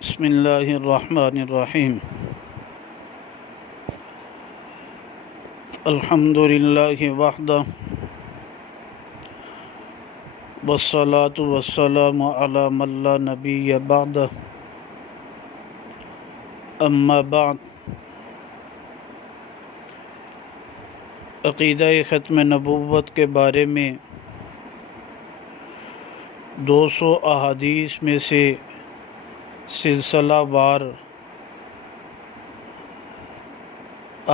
بسم اللہ الرحمن الرحیم الحمد للہ وحدہ والصلاة والسلام علی من لا نبی بعدہ اما بعد۔ عقیدہ ختم نبوت کے بارے میں 200 احادیث میں سے سلسلہ وار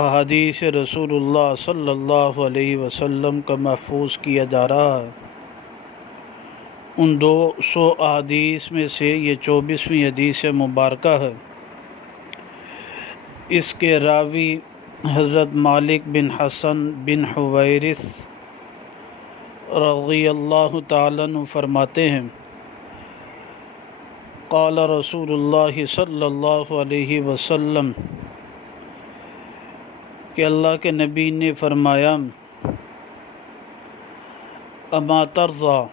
احادیث رسول اللہ صلی اللہ علیہ وسلم کا محفوظ کیا جا رہا ہے۔ ان 200 احادیث میں سے یہ 24ویں حدیث مبارکہ ہے۔ اس کے راوی حضرت مالک بن حسن بن حویرث رضی اللہ تعالیٰ عنہ فرماتے ہیں، قال رسول اللہ صلی اللہ علیہ وسلم کہ اللہ کے نبی نے فرمایا، اما ترضیٰ،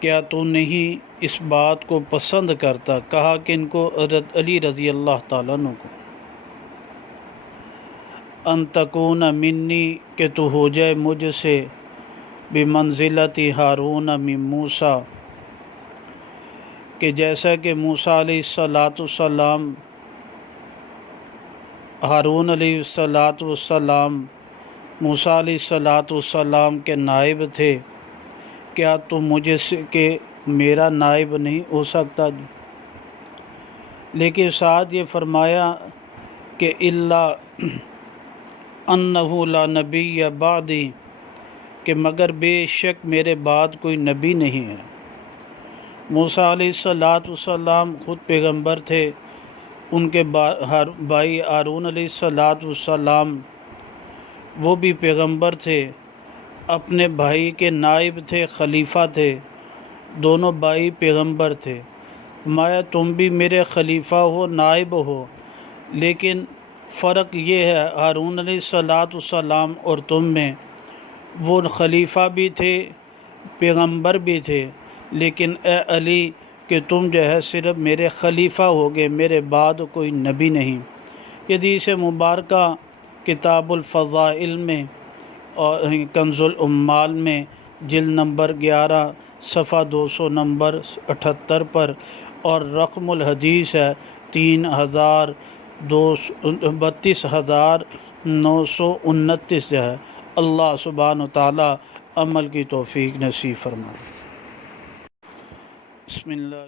کیا تو نہیں اس بات کو پسند کرتا؟ کہا کہ ان کو حضرت علی رضی اللہ تعالیٰ عنہ کو، ان تکون منی، کہ تو ہو جائے مجھ سے بمنزلت ہارون من موسیٰ، کہ جیسا کہ موسیٰ علیہ السلام ہارون علیہ السلام موسیٰ علیہ السلام کے نائب تھے، کیا تو مجھے سے کہ میرا نائب نہیں ہو سکتا؟ لیکن ساتھ یہ فرمایا کہ الا انہ لا نبی بعدی، کہ مگر بے شک میرے بعد کوئی نبی نہیں ہے۔ موسیٰ علیہ السلام خود پیغمبر تھے، ان کے بھائی ہارون علیہ السلام وہ بھی پیغمبر تھے، اپنے بھائی کے نائب تھے، خلیفہ تھے، دونوں بھائی پیغمبر تھے۔ فرمایا تم بھی میرے خلیفہ ہو، نائب ہو، لیکن فرق یہ ہے ہارون علیہ السلام اور تم میں، وہ خلیفہ بھی تھے، پیغمبر بھی تھے، لیکن اے علی کہ تم جو ہے صرف میرے خلیفہ ہوگے، میرے بعد کوئی نبی نہیں۔ یہ حدیث مبارکہ کتاب الفضائل میں اور کنز العمال میں جلد نمبر 11 صفحہ 200 نمبر 78 پر، اور رقم الحدیث ہے 32,929 جو ہے۔ اللہ سبحانہ وتعالی عمل کی توفیق نصیب فرمائے۔ بسم اللہ۔